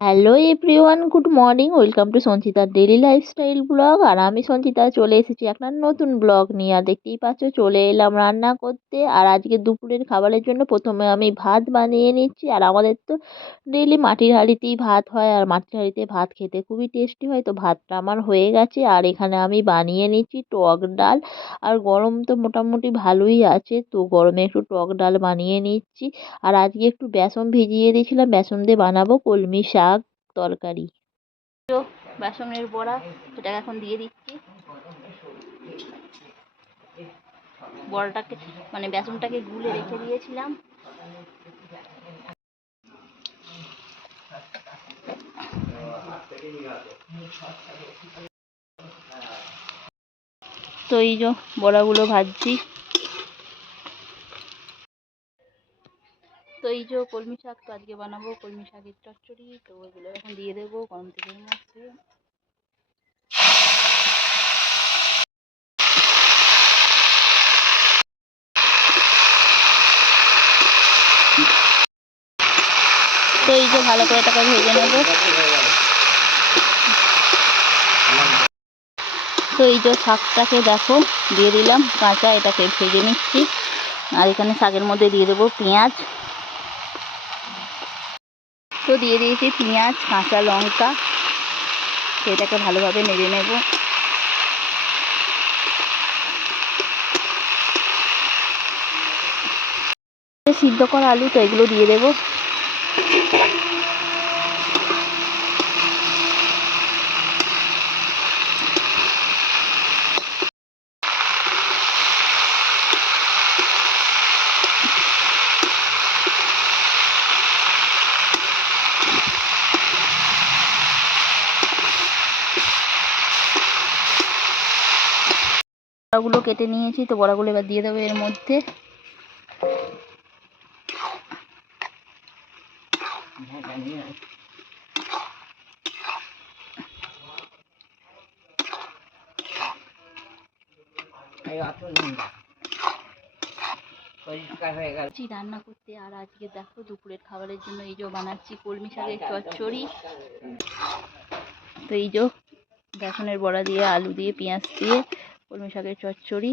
Hello everyone, good morning. Welcome to সঞ্চিতার daily lifestyle blog. আর আমি সঞ্চিতা চলে এসেছি একটা নতুন ব্লগ নিয়ে। আর দেখতেই পাচ্ছ চলে এলাম রান্না করতে। আর আজকে দুপুরের খাবারের জন্য প্রথমে আমি ভাত বানিয়ে নিচ্ছি। আর আমাদের তো ডেলি মাটির হাঁড়িতেই ভাত হয়, আর মাটির হাঁড়িতে ভাত খেতে খুবই টেস্টি হয়। তো ভাতটা আমার হয়ে গেছে, আর এখানে আমি বানিয়ে নিচ্ছি টক ডাল। আর গরম তো মোটামুটি ভালোই আছে, তো গরমে একটু টক ডাল বানিয়ে নিচ্ছি। আর আজকে একটু বেসন ভিজিয়ে দিয়েছিলাম, বেসন দিয়ে বানাবো কলমি শাক তরকারি। তো বেসনের বড়া, সেটাকে এখন দিয়ে দিচ্ছি। বড়াটাকে মানে বেসনটাকে গুলে রেখে দিয়েছিলাম। তো এই যে বড়াগুলো ভাজছি। তো এই যে কলমি শাক, তো আজকে বানাবো কলমি শাকের চচ্চড়ি। তো ওইগুলো এখন দিয়ে দেবো গরম তেলের মধ্যে। তো এই যে ভালো করে এটাকে ভেজে নেবো। তো এই যে শাকটাকে দেখো দিয়ে দিলাম কাঁচা, এটাকে ভেজে নিচ্ছি। আর এখানে শাকের মধ্যে দিয়ে দেবো পেঁয়াজ। তো দিয়ে দিয়েছি পেঁয়াজ, কাঁচা লঙ্কা। তো এটাকে ভালোভাবে নেড়ে নেব। সিদ্ধ করা আলু, তো এগুলো দিয়ে দেবো। বড়াগুলো কেটে নিয়েছি, তো বড়াগুলো এবার দিয়ে দেবো এর মধ্যে। রান্না করতে। আর আজকে দেখো দুপুরের খাবারের জন্য এই যে বানাচ্ছি কলমি শাকের চচ্চড়ি। তো এই যে বেসনের বড়া দিয়ে, আলু দিয়ে, পেঁয়াজ দিয়ে কলমি শাকের চচ্চড়ি।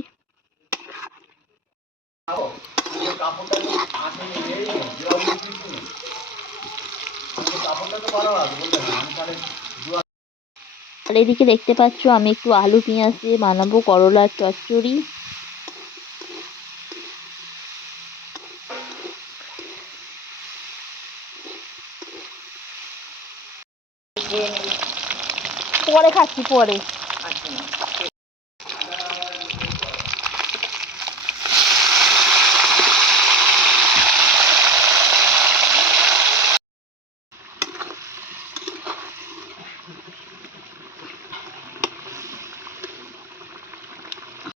আর এদিকে দেখতে পাচ্ছ আমি একটু আলু পেঁয়াজ দিয়ে বানাবো করলার চচ্চড়ি। পরে খাচ্ছি পরে।